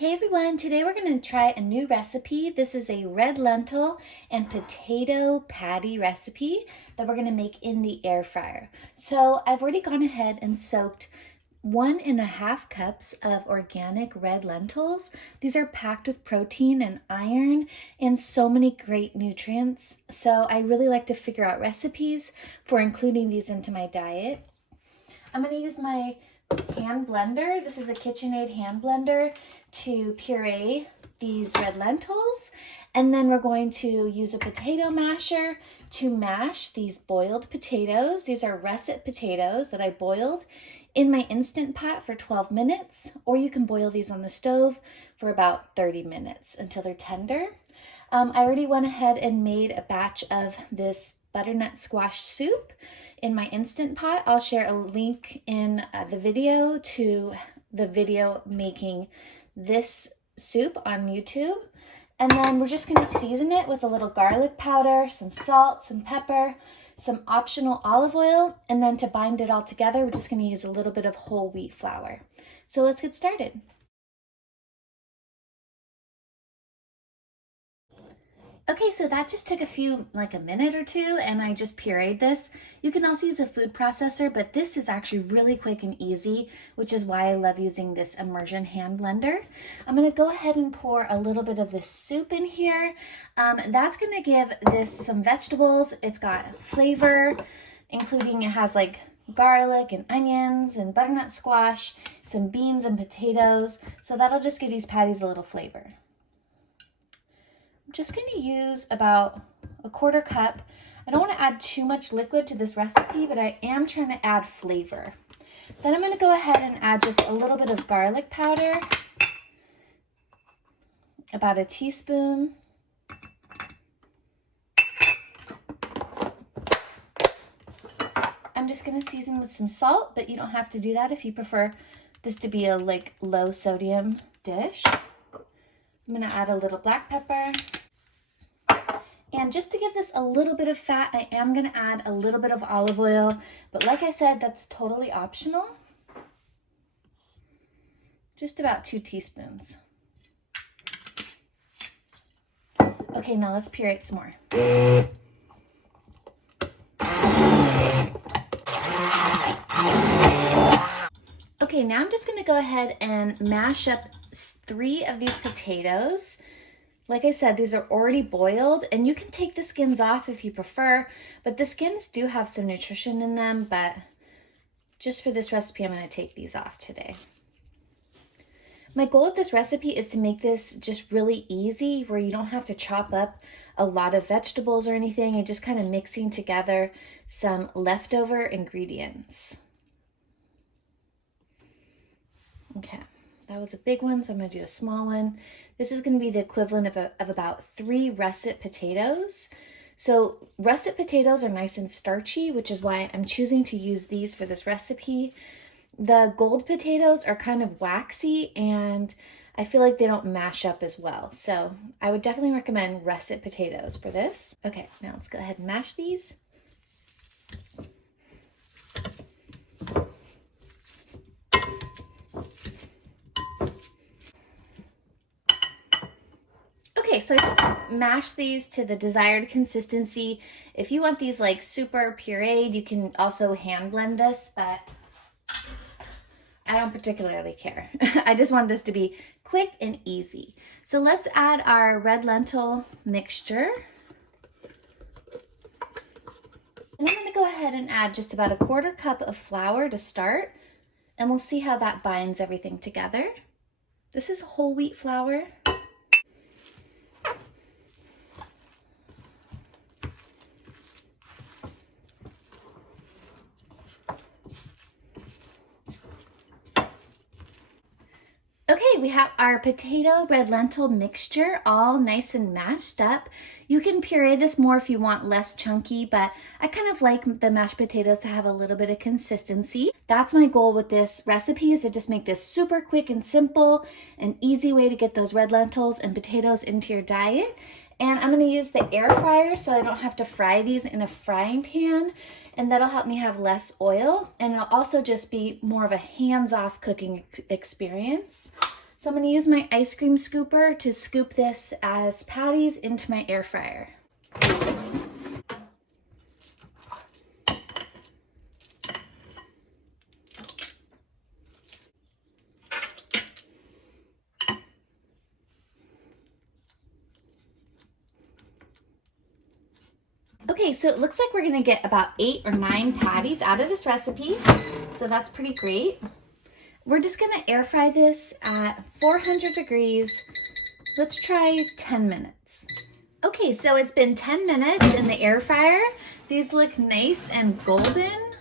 Hey everyone, today we're going to try a new recipe. This is a red lentil and potato patty recipe that we're going to make in the air fryer. So I've already gone ahead and soaked 1.5 cups of organic red lentils. These are packed with protein and iron and so many great nutrients. So I really like to figure out recipes for including these into my diet. I'm going to use my hand blender. This is a KitchenAid hand blender to puree these red lentils. And then we're going to use a potato masher to mash these boiled potatoes. These are russet potatoes that I boiled in my Instant Pot for 12 minutes, or you can boil these on the stove for about 30 minutes until they're tender. I already went ahead and made a batch of this butternut squash soup in my Instant Pot. I'll share a link in the video to the video making this soup on YouTube. And then we're just going to season it with a little garlic powder, some salt, some pepper, some optional olive oil, and then to bind it all together, we're just going to use a little bit of whole wheat flour. So let's get started. Okay, so that just took like a minute or two, and I just pureed this. You can also use a food processor, but this is actually really quick and easy, which is why I love using this immersion hand blender. I'm gonna go ahead and pour a little bit of this soup in here. That's gonna give this some vegetables. It's got flavor, including it has like garlic and onions and butternut squash, some beans and potatoes. So that'll just give these patties a little flavor. I'm just going to use about a 1/4 cup. I don't want to add too much liquid to this recipe, but I am trying to add flavor. Then I'm going to go ahead and add just a little bit of garlic powder, about a teaspoon. I'm just going to season with some salt, but you don't have to do that if you prefer this to be a low sodium dish. I'm going to add a little black pepper. And just to give this a little bit of fat, I am going to add a little bit of olive oil. But like I said, that's totally optional. Just about 2 teaspoons. Okay, now let's puree it some more. Okay, now I'm just going to go ahead and mash up 3 of these potatoes. Like I said, these are already boiled, and you can take the skins off if you prefer, but the skins do have some nutrition in them, but just for this recipe, I'm going to take these off today. My goal with this recipe is to make this just really easy, where you don't have to chop up a lot of vegetables or anything, and just kind of mixing together some leftover ingredients. Okay. That was a big one, so I'm going to do a small one. This is going to be the equivalent of about 3 russet potatoes. So russet potatoes are nice and starchy, which is why I'm choosing to use these for this recipe. The gold potatoes are kind of waxy, and I feel like they don't mash up as well. So I would definitely recommend russet potatoes for this. Okay, now let's go ahead and mash these. Okay, so just mash these to the desired consistency. If you want these like super pureed, you can also hand blend this, but I don't particularly care. I just want this to be quick and easy. So let's add our red lentil mixture. And I'm gonna go ahead and add just about a 1/4 cup of flour to start, and we'll see how that binds everything together. This is whole wheat flour. Okay, we have our potato red lentil mixture all nice and mashed up. You can puree this more if you want less chunky, but I kind of like the mashed potatoes to have a little bit of consistency. That's my goal with this recipe, is to just make this super quick and simple, an easy way to get those red lentils and potatoes into your diet. And I'm going to use the air fryer so I don't have to fry these in a frying pan, and that'll help me have less oil, and it'll also just be more of a hands-off cooking experience. So I'm going to use my ice cream scooper to scoop this as patties into my air fryer. Okay, so it looks like we're gonna get about 8 or 9 patties out of this recipe, so that's pretty great. We're just gonna air fry this at 400 degrees. Let's try 10 minutes. Okay, so it's been 10 minutes in the air fryer. These look nice and golden.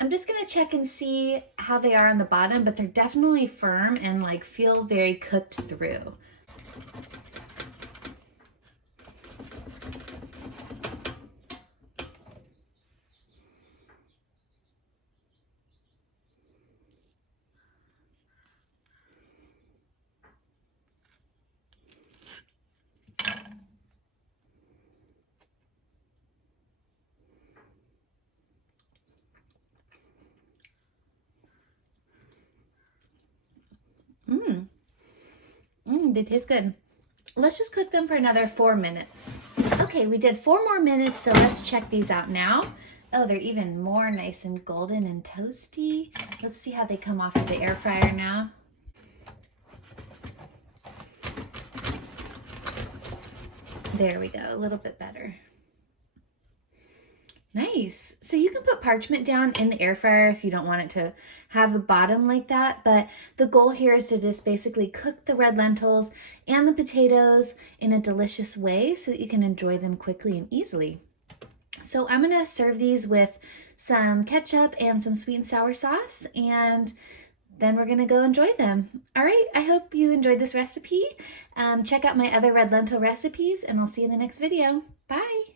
I'm just gonna check and see how they are on the bottom, but they're definitely firm and like feel very cooked through. They taste good. Let's just cook them for another 4 minutes. Okay, we did 4 more minutes, so let's check these out now. Oh, they're even more nice and golden and toasty. Let's see how they come off of the air fryer now. There we go, a little bit better. Nice. So you can put parchment down in the air fryer if you don't want it to have a bottom like that, but the goal here is to just basically cook the red lentils and the potatoes in a delicious way so that you can enjoy them quickly and easily. So I'm gonna serve these with some ketchup and some sweet and sour sauce, and then we're gonna go enjoy them. All right, I hope you enjoyed this recipe. Check out my other red lentil recipes, and I'll see you in the next video. Bye.